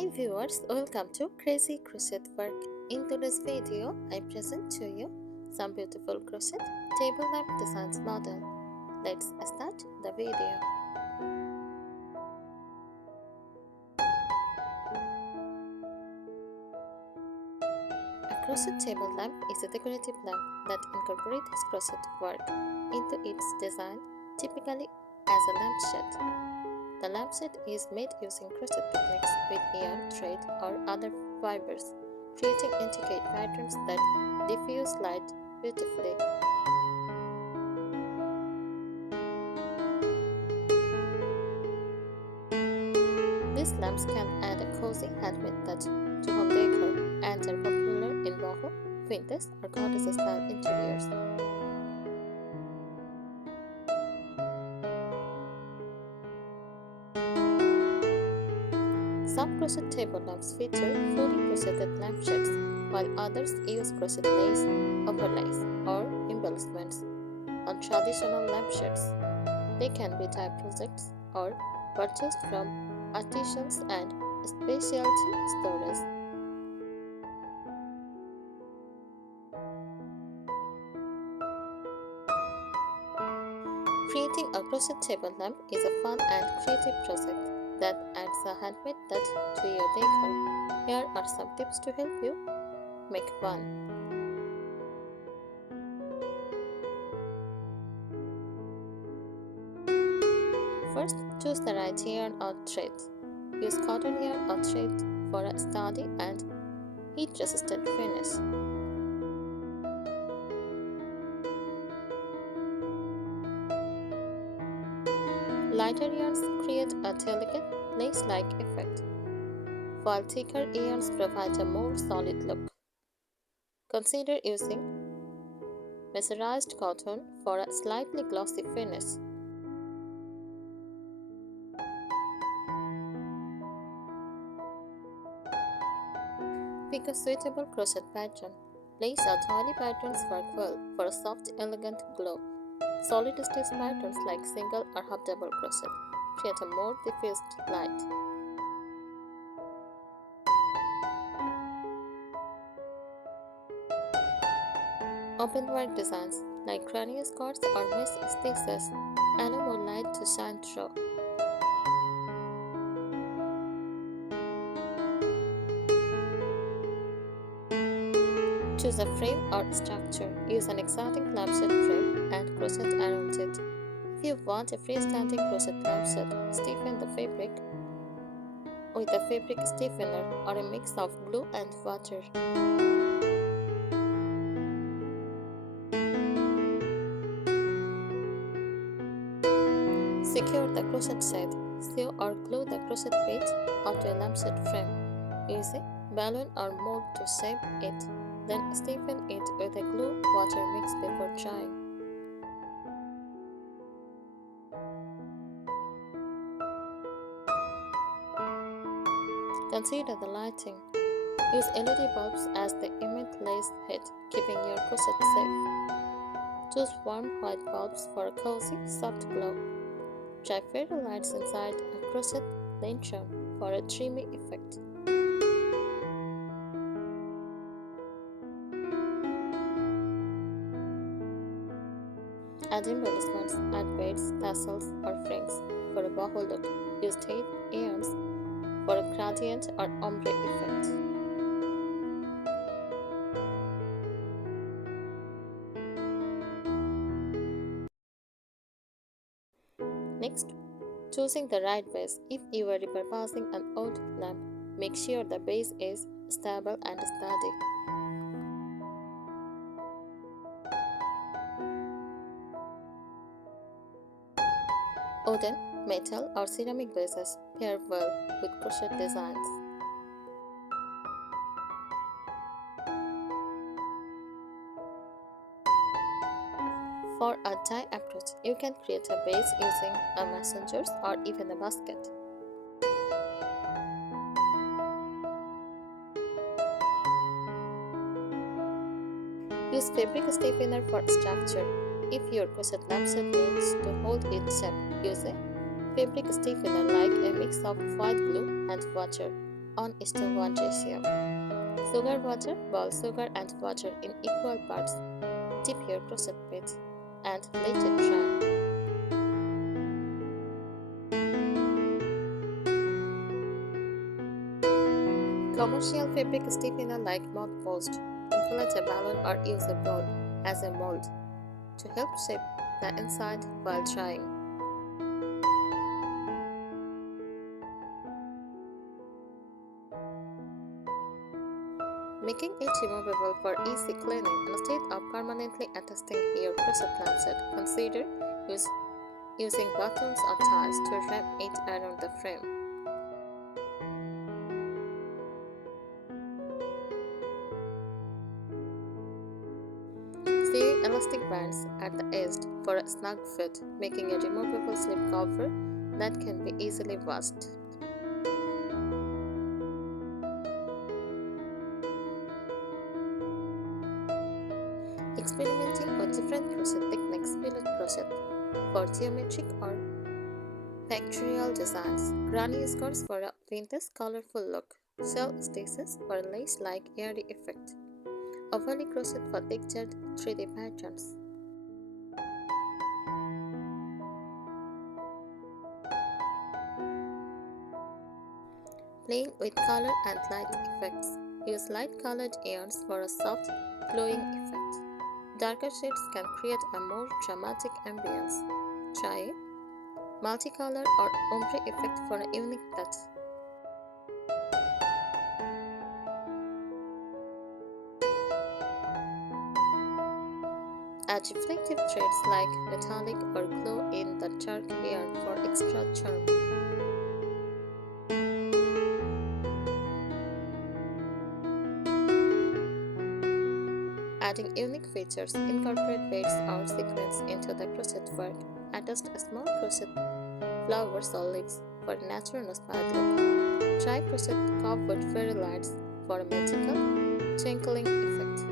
Hi viewers, welcome to Crazy Crochet Work. In today's video, I present to you some beautiful crochet table lamp designs model. Let's start the video. A crochet table lamp is a decorative lamp that incorporates crochet work into its design, typically as a lampshade. The lampshade is made using crochet techniques with yarn, thread, or other fibers, creating intricate patterns that diffuse light beautifully. These lamps can add a cozy handmade touch to home decor and are popular in boho, vintage, or cottage-style interiors. Some crochet table lamps feature fully crocheted lampshades, while others use crochet lace, overlays, or embellishments on traditional lampshades. They can be dye projects or purchased from artisans and specialty stores. Creating a crochet table lamp is a fun and creative project that adds a handmade touch to your decor. Here are some tips to help you make one. First, choose the right yarn or thread. Use cotton yarn or thread for a sturdy and heat-resistant finish. Lighter yarns create a delicate lace-like effect, while thicker yarns provide a more solid look. Consider using mercerized cotton for a slightly glossy finish. Pick a suitable crochet pattern. Lace or tiny patterns work well for a soft, elegant glow. Solid stitch patterns like single or half double crochet create a more diffused light. Open work designs like granny skirts or mesh stitches allow more light to shine through. Choose a frame or structure. Use an exciting lampshade frame and crochet around it. If you want a freestanding crochet lampshade, stiffen the fabric with a fabric stiffener or a mix of glue and water. Secure the crochet shade. Sew or glue the crochet page onto a lampshade frame. Use a balloon or mold to shape it, then stiffen it with a glue-water mix before drying. Consider the lighting. Use LED bulbs as the image lays head, keeping your crochet safe. Choose warm white bulbs for a cozy, soft glow. Try fairy lights inside a crochet lantern for a dreamy effect. Add embellishments, add beads, tassels, or fringes for a boho look. Use tape yarns for a gradient or ombre effect. Next, choosing the right base. If you are repurposing an old lamp, make sure the base is stable and sturdy. Wooden, metal, or ceramic bases pair well with crochet designs. For a die approach, you can create a base using a messenger or even a basket. Use fabric stiffener for structure. If your crochet lampshade needs to hold its shape, use a fabric stiffener like a mix of white glue and water. 1:1 ratio. Sugar water, boil sugar and water in equal parts. Dip your crochet beads and let it dry. Commercial fabric stiffener like mothballs. Inflate a balloon or use a ball as a mold to help shape the inside while drying. Making it removable for easy cleaning instead of permanently attaching your crochet lampshade, consider using buttons or ties to wrap it around the frame. Sewing elastic bands at the edge for a snug fit, making a removable slip cover that can be easily washed. Experimenting with different crochet techniques, fillet crochet for geometric or pictorial designs, granny skirts for a vintage colorful look, shell stitches for lace-like airy effect, overlay crochet for textured 3D patterns. Playing with color and light effects, use light-colored yarns for a soft, glowing effect. Darker shades can create a more dramatic ambience. Try multicolor or ombre effect for a unique touch. Add reflective threads like metallic or glow in the dark yarn for extra charm. Adding unique features, incorporate beads or sequins into the crochet work. Attach a small crochet flowers or leaves for a natural inspired look. Try crochet covered fairy lights for a magical, twinkling effect.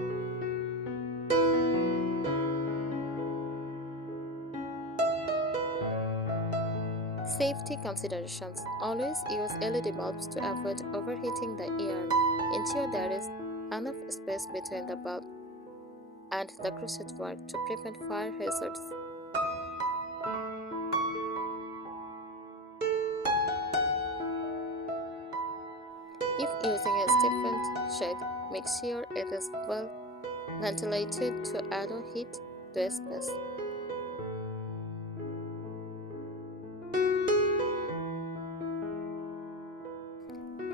Safety considerations. Always use LED bulbs to avoid overheating the yarn. Ensure there is enough space between the bulb and the crochet work to prevent fire hazards. If using a stiffened shade, make sure it is well ventilated to allow heat to escape.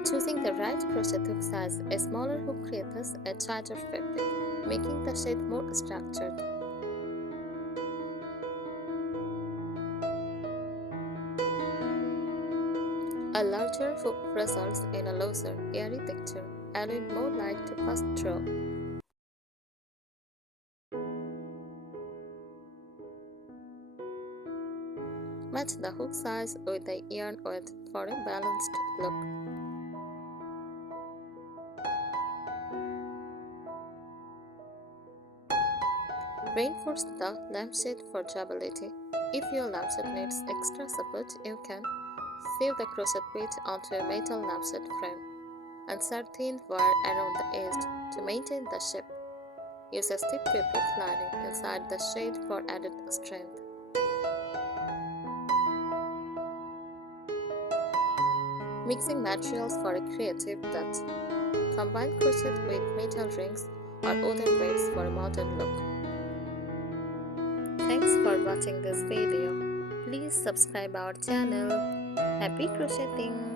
Choosing the right crochet hook size, a smaller hook creates a tighter fabric, making the shade more structured. A larger hook results in a looser, airy texture, allowing more light to pass through. Match the hook size with the yarn width for a balanced look. Reinforce the lampshade for durability. If your lampshade needs extra support, you can sew the crochet bead onto a metal lampshade frame. Insert thin wire around the edge to maintain the shape. Use a stiff fabric lining inside the shade for added strength. Mixing materials for a creative touch. Combine crochet with metal rings or wooden beads for a modern look. Thanks for watching this video. Please subscribe our channel. Happy crocheting!